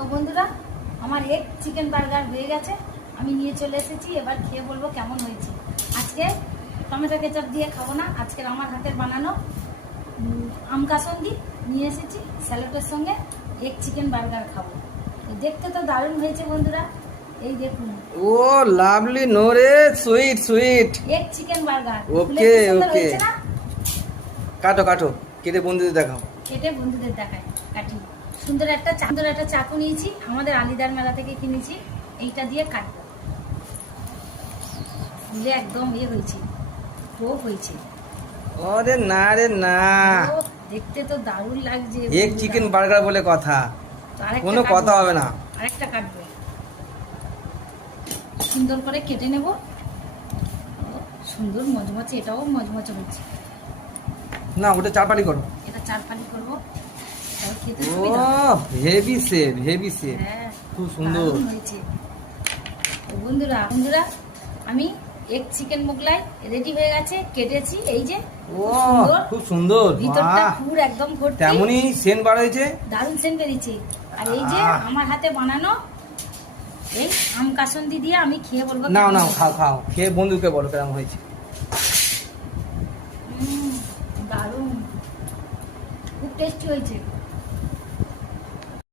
তো বন্ধুরা, আমার এগ চিকেন বার্গার হয়ে গেছে, আমি নিয়ে চলে এসেছি। এবার খেয়ে বলবো কেমন হয়েছে। আজকে টমেটো কেচাপ দিয়ে খাবো না, আজকের আমার হাতের বানানো আম কাসন্দি নিয়ে এসেছি। স্যালাডের সঙ্গে এগ চিকেন বার্গার খাবো। দেখতে তো দারুণ হয়েছে বন্ধুরা, এই দেখুন। ও লাভলি নোরে, sweet sweet. Egg chicken burger okay okay, কাটো কাটো, কেটে বন্ধুদের দেখাও। কেটে বন্ধুদের দেখায়, কাটি। সুন্দর একটা চাকু নিয়েছি, আমাদের আলিদার মেলা থেকে কিনেছি। এইটা দিয়ে কাটবো, দিলে একদম হয়েছে, টোপ হয়েছে। আরে না রে না, দেখতে তো দারুণ লাগছে। এগ চিকেন বার্গার বলে কথা, কোনো কথা হবে না। আরেকটা কাটবো, সুন্দর করে কেটে নেব। সুন্দর মজমচে, এটাও মজমচে হচ্ছে না, ওটা চারপাটি করো। এটা চারপানি করবো, খেতে ও সুবিধা। হেভি সেভ, হেভি সেভ, হ্যাঁ, খুব সুন্দর হয়েছে। তো বন্ধুরা, আমি এগ চিকেন মোগলাই রেডি হয়ে গেছে, কেটেছি। এই যে ও খুব সুন্দর, ভিতরটা পুর একদম ভর্তি, তেমনই সেন্ট বার হয়েছে, দারুণ সেন্ট বেরিয়েছে। আর এই যে আমার হাতে বানানো এই আম কাসন্দি দিয়ে আমি খেয়ে বলবো। নাও নাও, খাও খাও, খেয়ে বন্ধুকে বলো কেমন হয়েছে। দারুণ, খুব টেস্টি হয়েছে।